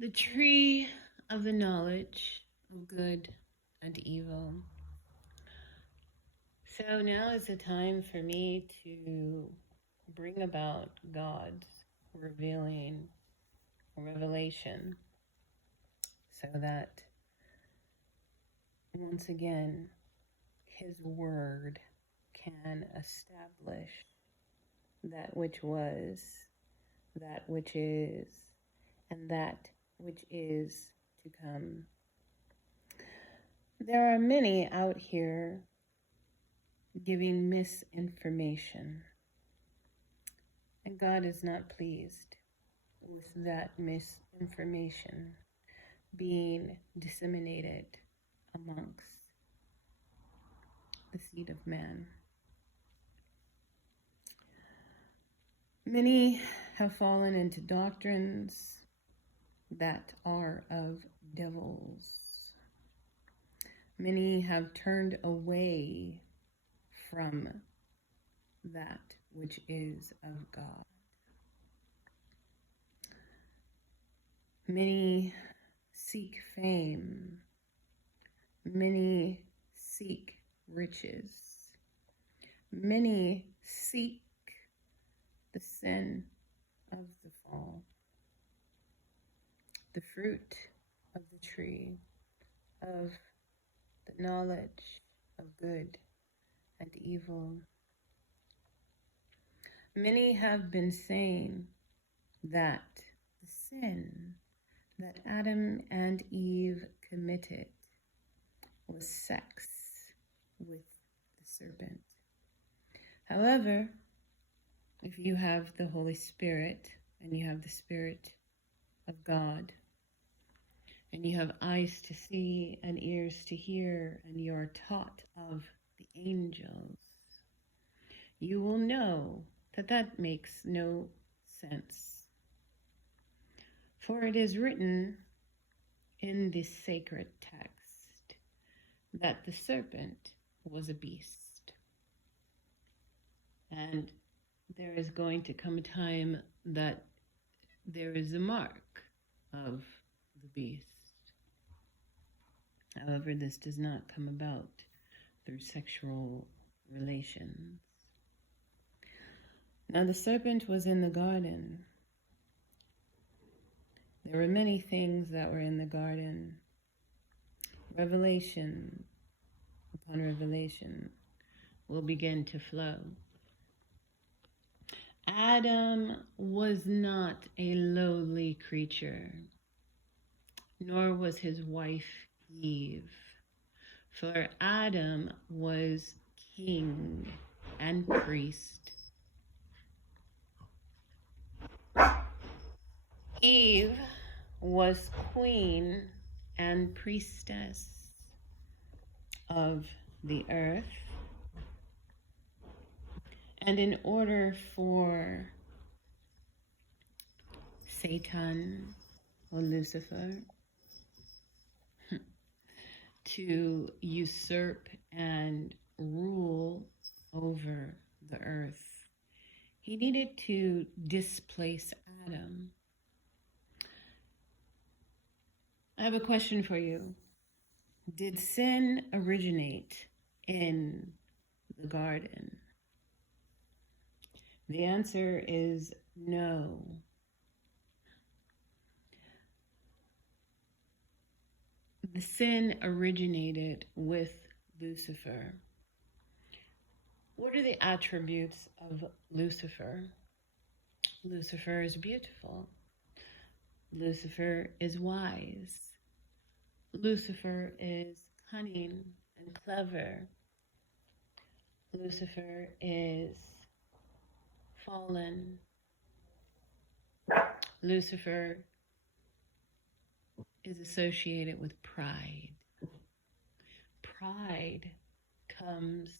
The tree of the knowledge of good and evil. So now is the time for me to bring about God's revelation, so that once again His word can establish that which was, that which is, and that which is to come. There are many out here giving misinformation, and God is not pleased with that misinformation being disseminated amongst the seed of man. Many have fallen into doctrines that are of devils. Many have turned away from that which is of God. Many seek fame. Many seek riches. Many seek the sin of the fall, the fruit of the tree of the knowledge of good and evil. Many have been saying that the sin that Adam and Eve committed was sex with the serpent. However, if you have the Holy Spirit and you have the Spirit of God, and you have eyes to see and ears to hear, and you are taught of the angels, you will know that that makes no sense. For it is written in this sacred text that the serpent was a beast. And there is going to come a time that there is a mark of the beast. However, this does not come about through sexual relations. Now the serpent was in the garden. There were many things that were in the garden. Revelation upon revelation will begin to flow. Adam was not a lowly creature, nor was his wife Eve, for Adam was king and priest. Eve was queen and priestess of the earth. And in order for Satan or Lucifer to usurp and rule over the earth, he needed to displace Adam. I have a question for you. Did sin originate in the garden? The answer is no. The sin originated with Lucifer. What are the attributes of Lucifer? Lucifer is beautiful. Lucifer is wise. Lucifer is cunning and clever. Lucifer is fallen. Lucifer is associated with pride. Pride comes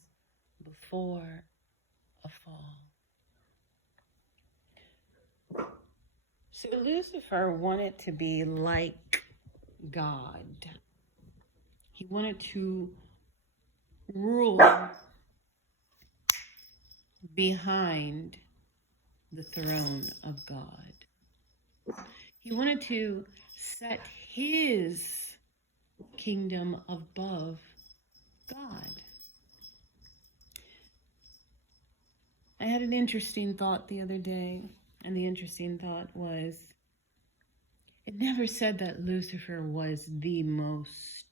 before a fall. So Lucifer wanted to be like God. He wanted to rule behind the throne of God. He wanted to set his kingdom above God. I had an interesting thought the other day, and the interesting thought was, it never said that Lucifer was the most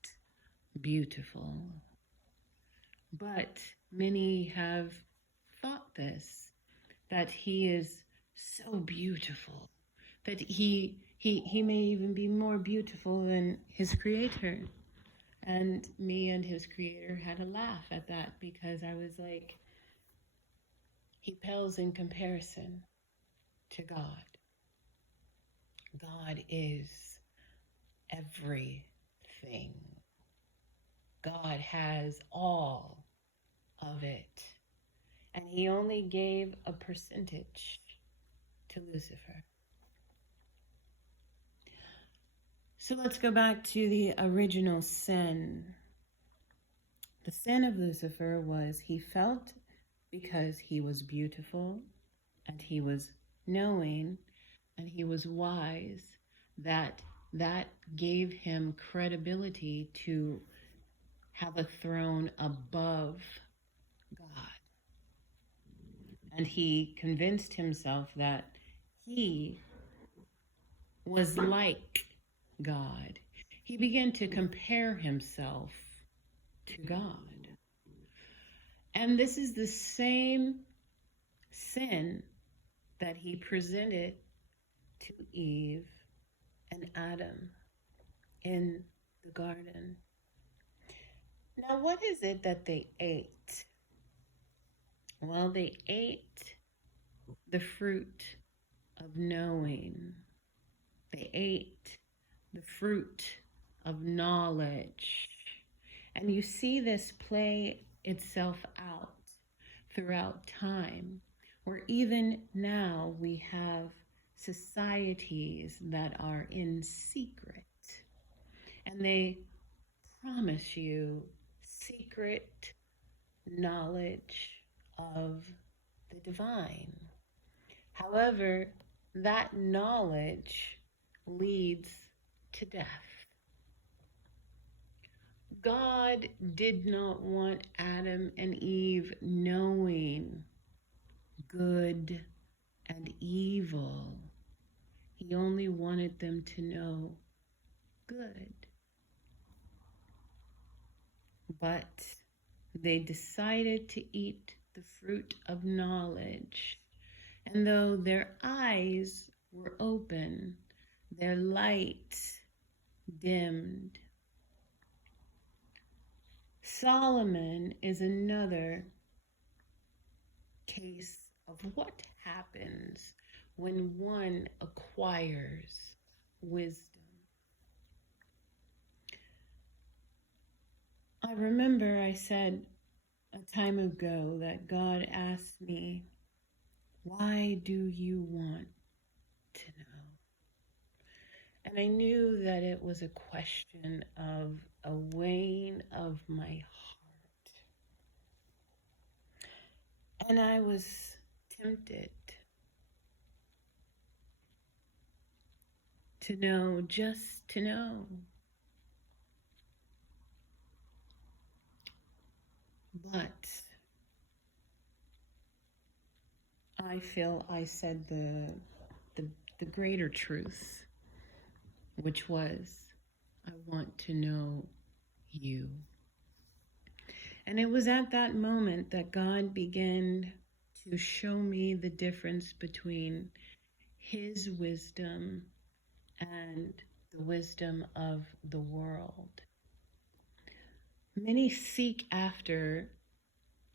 beautiful, but many have thought this, that he is so beautiful, that he may even be more beautiful than his creator. And me and his creator had a laugh at that, because I was like, he pales in comparison to God. God is everything. God has all of it. And he only gave a percentage to Lucifer. So let's go back to the original sin. The sin of Lucifer was he felt, because he was beautiful and he was knowing and he was wise, that gave him credibility to have a throne above God. And he convinced himself that he was like God. He began to compare himself to God. And this is the same sin that he presented to Eve and Adam in the garden. Now, what is it that they ate? Well, they ate the fruit of knowing. They ate the fruit of knowledge. And you see this play itself out throughout time, where even now we have societies that are in secret, and they promise you secret knowledge of the divine. However, that knowledge leads to death. God did not want Adam and Eve knowing good and evil. He only wanted them to know good. But they decided to eat the fruit of knowledge. And though their eyes were open, their light dimmed. Solomon is another case of what happens when one acquires wisdom. I remember I said a time ago that God asked me, why do you want to know? And I knew that it was a question of a weighing of my heart. And I was tempted to know, just to know. But I feel I said the greater truth, which was, I want to know you. And it was at that moment that God began to show me the difference between his wisdom and the wisdom of the world. Many seek after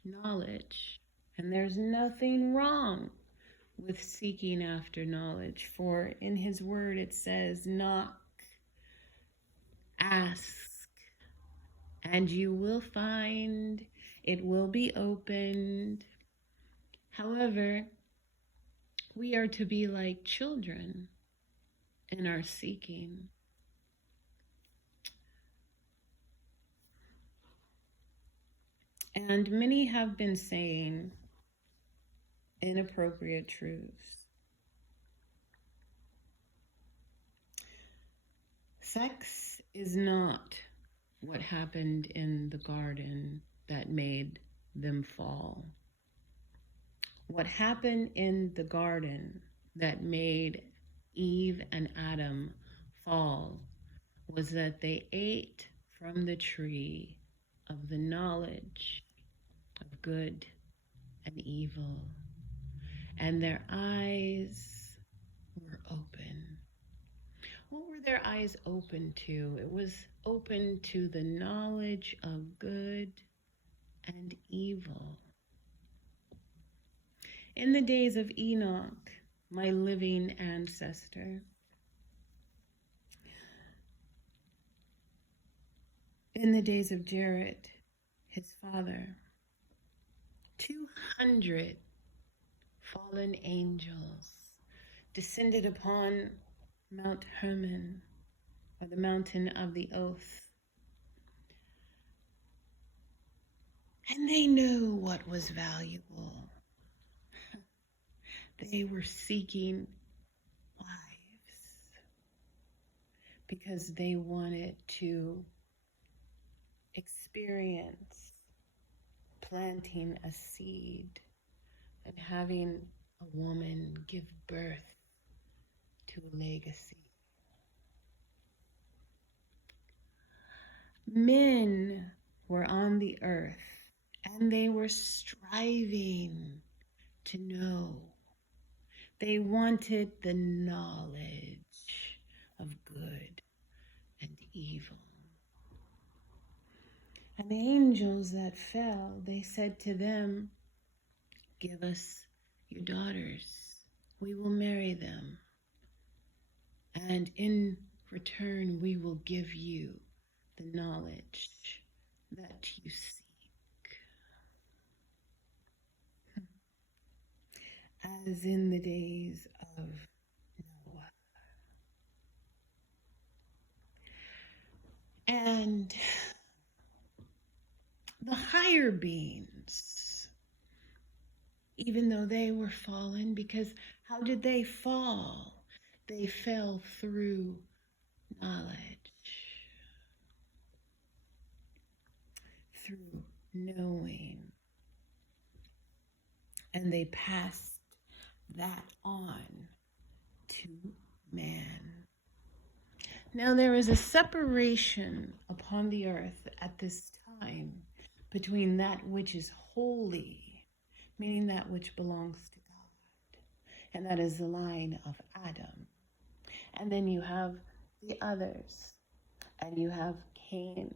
knowledge, and there's nothing wrong with seeking after knowledge, for in his word it says, knock, ask, and you will find, it will be opened. However, we are to be like children in our seeking. And many have been saying inappropriate truths. Sex is not what happened in the garden that made them fall. What happened in the garden that made Eve and Adam fall was that they ate from the tree of the knowledge of good and evil, and their eyes were open. What were their eyes open to? It was open to the knowledge of good and evil. In the days of Enoch, my living ancestor, in the days of Jared, his father, 200 fallen angels descended upon Mount Hermon, or the mountain of the oath. And they knew what was valuable. They were seeking wives because they wanted to experience planting a seed and having a woman give birth to a legacy. Men were on the earth and they were striving to know. They wanted the knowledge of good and evil. And the angels that fell, they said to them, "Give us your daughters. We will marry them. And in return, we will give you the knowledge that you seek." As in the days of Noah. And the higher beings, even though they were fallen, because how did they fall? They fell through knowledge, through knowing, and they passed that on to man. Now there is a separation upon the earth at this time between that which is holy, meaning that which belongs to God, and that is the line of Adam. And then you have the others, and you have Cain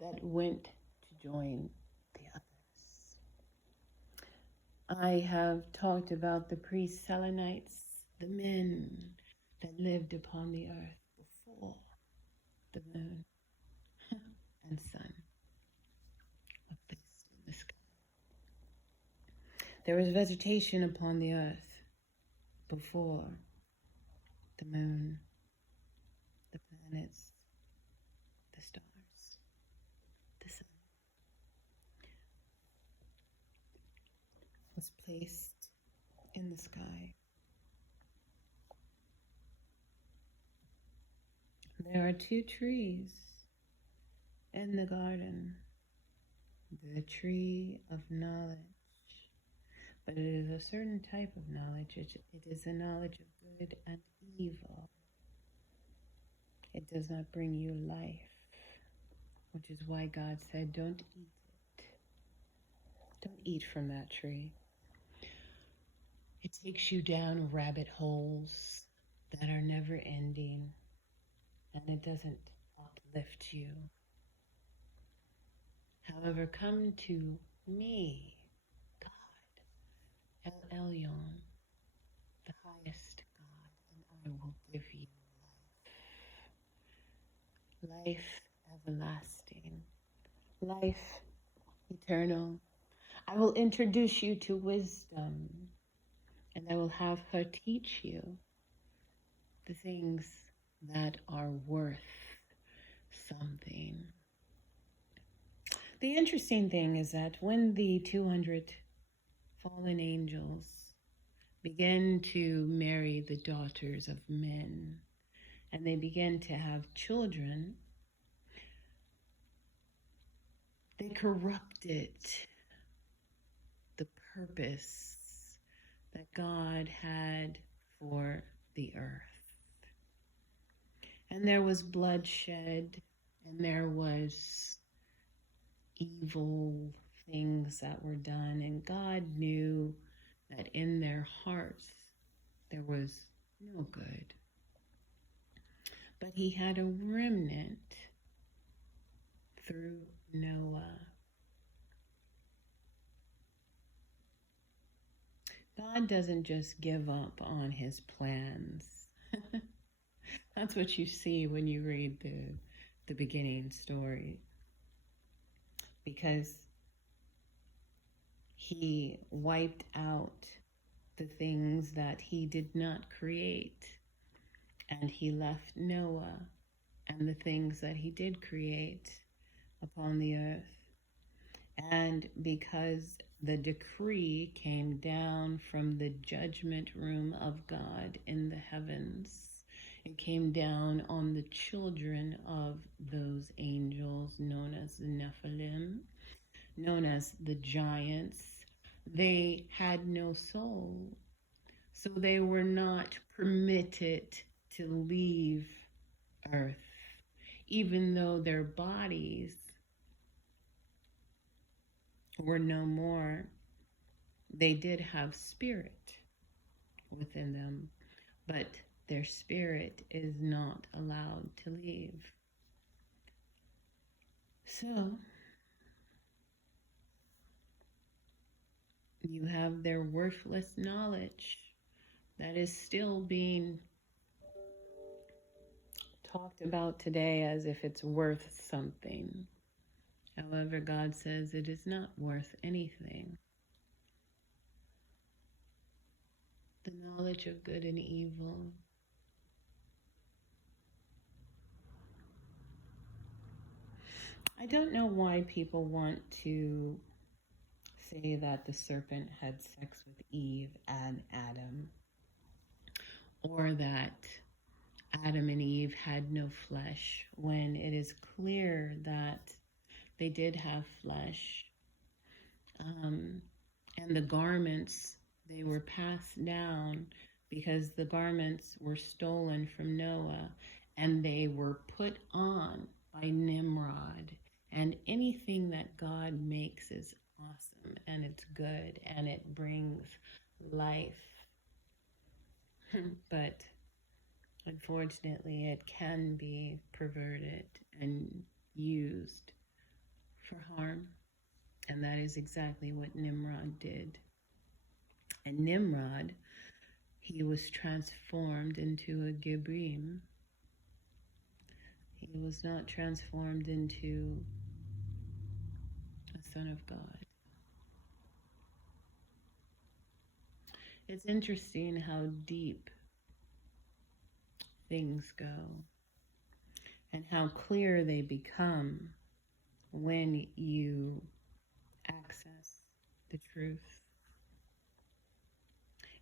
that went to join the others. I have talked about the pre-Selenites, the men that lived upon the earth before the moon and sun were placed in the sky. There was vegetation upon the earth before the moon, the planets, the stars, the sun was placed in the sky. There are two trees in the garden. The tree of knowledge, but it is a certain type of knowledge. It is a knowledge of good and evil. It does not bring you life, which is why God said, don't eat it. Don't eat from that tree. It takes you down rabbit holes that are never ending, and it doesn't uplift you. However, come to me, God, El Elyon, the highest God, and I will give you life. Life everlasting, life eternal. I will introduce you to wisdom, and I will have her teach you the things that are worth something. The interesting thing is that when the 200 fallen angels began to marry the daughters of men, and they began to have children, they corrupted the purpose that God had for the earth. And there was bloodshed, and there was evil things that were done, and God knew that in their hearts there was no good. But he had a remnant through Noah. God doesn't just give up on his plans. That's what you see when you read the beginning story. Because he wiped out the things that he did not create. And he left Noah and the things that he did create upon the earth. And because the decree came down from the judgment room of God in the heavens, it came down on the children of those angels known as the Nephilim, known as the giants. They had no soul, so they were not permitted to leave earth, even though their bodies were no more. They did have spirit within them, but their spirit is not allowed to leave. So you have their worthless knowledge that is still being talked about today as if it's worth something. However, God says it is not worth anything. The knowledge of good and evil. I don't know why people want to say that the serpent had sex with Eve and Adam, or that Adam and Eve had no flesh, when it is clear that they did have flesh. And the garments, they were passed down because the garments were stolen from Noah, and they were put on by Nimrod. And anything that God makes is awesome, and it's good, and it brings life. But unfortunately, it can be perverted and used for harm. And that is exactly what Nimrod did. And Nimrod, he was transformed into a Gibrim. He was not transformed into a son of God. It's interesting how deep things go and how clear they become when you access the truth.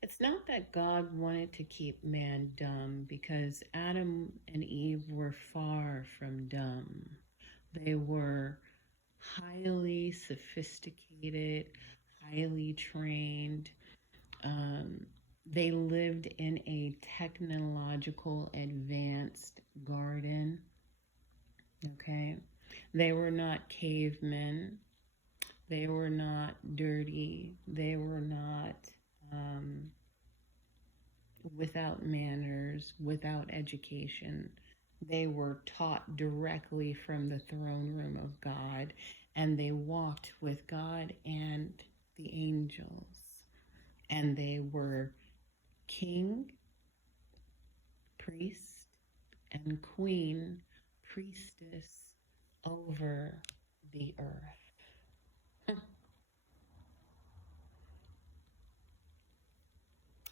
It's not that God wanted to keep man dumb, because Adam and Eve were far from dumb. They were highly sophisticated, highly trained. They lived in a technological advanced garden. Okay? They were not cavemen. They were not dirty. They were not without manners, without education. They were taught directly from the throne room of God, and they walked with God and the angels. And they were king, priest, and queen, priestess over the earth.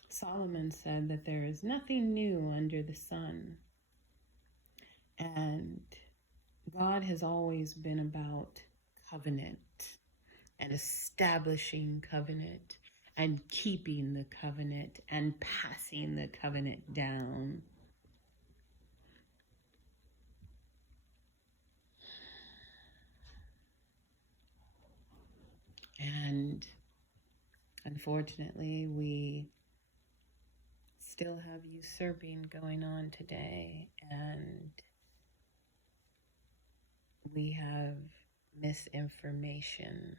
Solomon said that there is nothing new under the sun. And God has always been about covenant and establishing covenant and keeping the covenant and passing the covenant down. Unfortunately, we still have usurping going on today, and we have misinformation.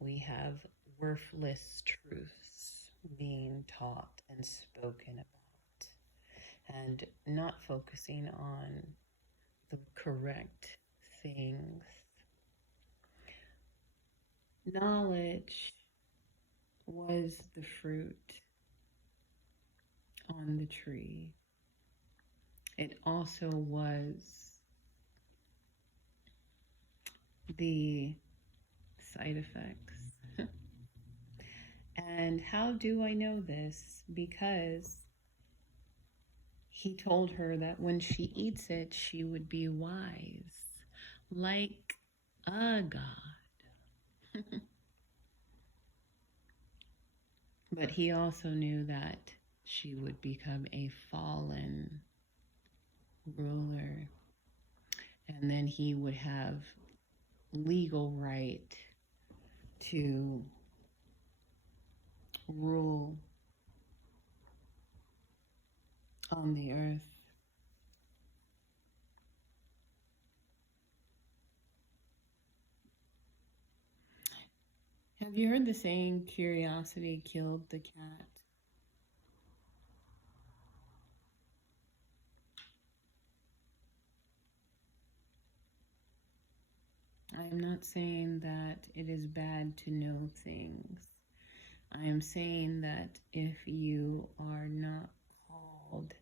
We have worthless truths being taught and spoken about, and not focusing on the correct things. Knowledge was the fruit on the tree. It also was the side effects. And how do I know this? Because he told her that when she eats it, she would be wise, like a god. But he also knew that she would become a fallen ruler, and then he would have legal right to rule on the earth. Have you heard the saying, curiosity killed the cat? I am not saying that it is bad to know things. I am saying that if you are not called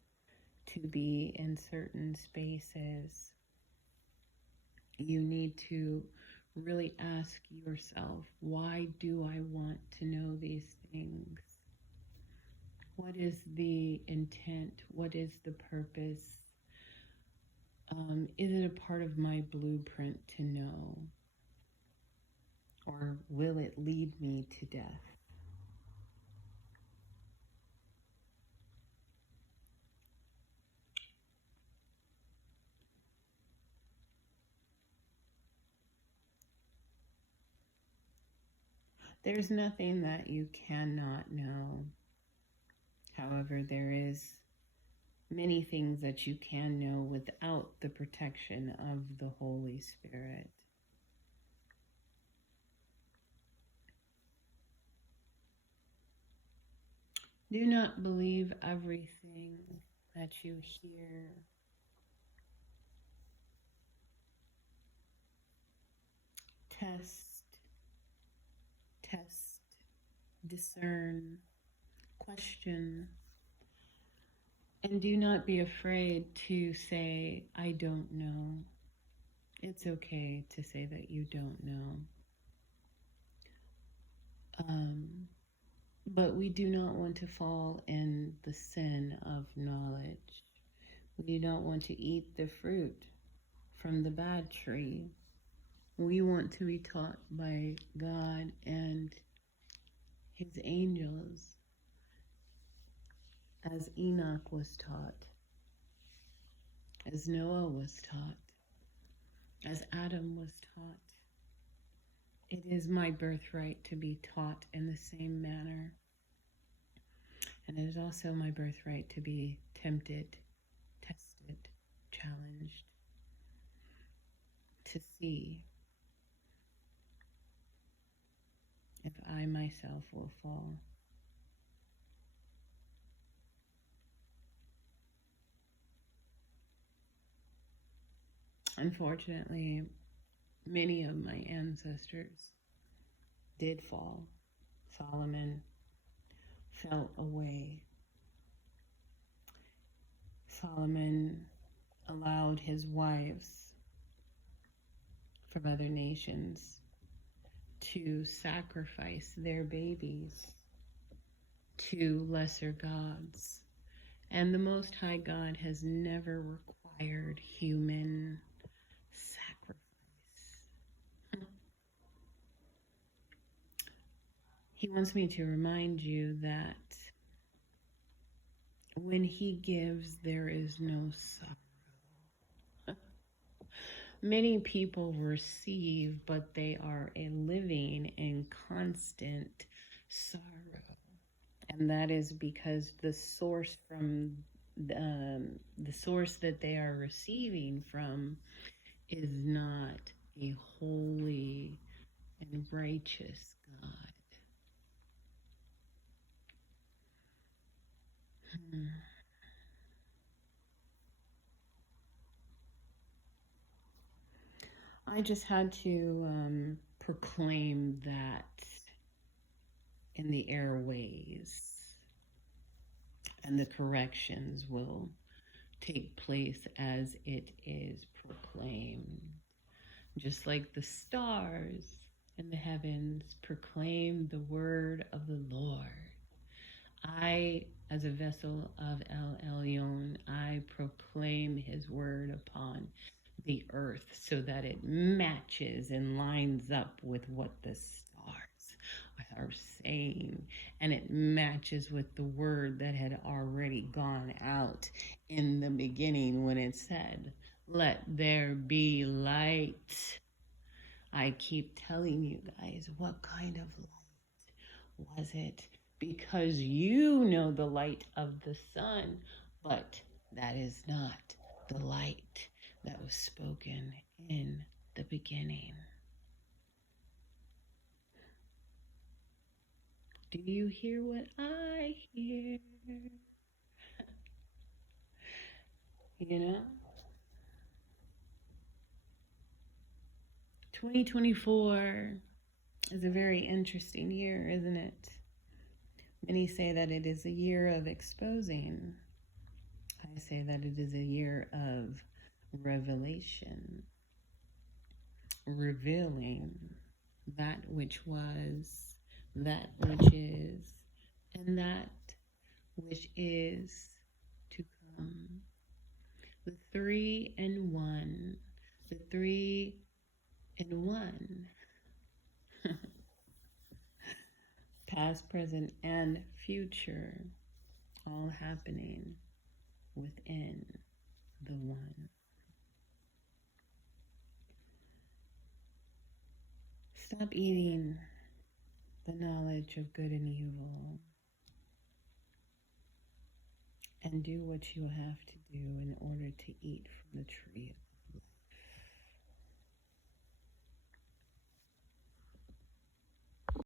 to be in certain spaces, you need to really ask yourself, why do I want to know these things? What is the intent? What is the purpose? Is it a part of my blueprint to know? Or will it lead me to death? There's nothing that you cannot know. However, there is many things that you can know without the protection of the Holy Spirit. Do not believe everything that you hear. Test, discern, question, and do not be afraid to say, I don't know. It's okay to say that you don't know. But we do not want to fall in the sin of knowledge. We do not want to eat the fruit from the bad tree. We want to be taught by God and his angels, as Enoch was taught, as Noah was taught, as Adam was taught. It is my birthright to be taught in the same manner. And it is also my birthright to be tempted, tested, challenged, to see if I myself will fall. Unfortunately, many of my ancestors did fall. Solomon fell away. Solomon allowed his wives from other nations to sacrifice their babies to lesser gods. And the Most High God has never required human sacrifice. He wants me to remind you that when he gives, there is no sorrow. Many people receive, but they are living in constant sorrow. And that is because the source from the source that they are receiving from is not a holy and righteous God. I just had to proclaim that in the airways, and the corrections will take place as it is proclaimed. Just like the stars in the heavens proclaim the word of the Lord, I, as a vessel of El Elyon, I proclaim his word upon the earth so that it matches and lines up with what the stars are saying, and it matches with the word that had already gone out in the beginning when it said, "Let there be light." I keep telling you guys, what kind of light was it? Because you know the light of the sun, but that is not the light that was spoken in the beginning. Do you hear what I hear? You know? 2024 is a very interesting year, isn't it? Many say that it is a year of exposing. I say that it is a year of revelation, revealing that which was, that which is, and that which is to come. The 3 in 1, the 3 in 1, past, present, and future, all happening within the one. Stop eating the knowledge of good and evil, and do what you have to do in order to eat from the tree of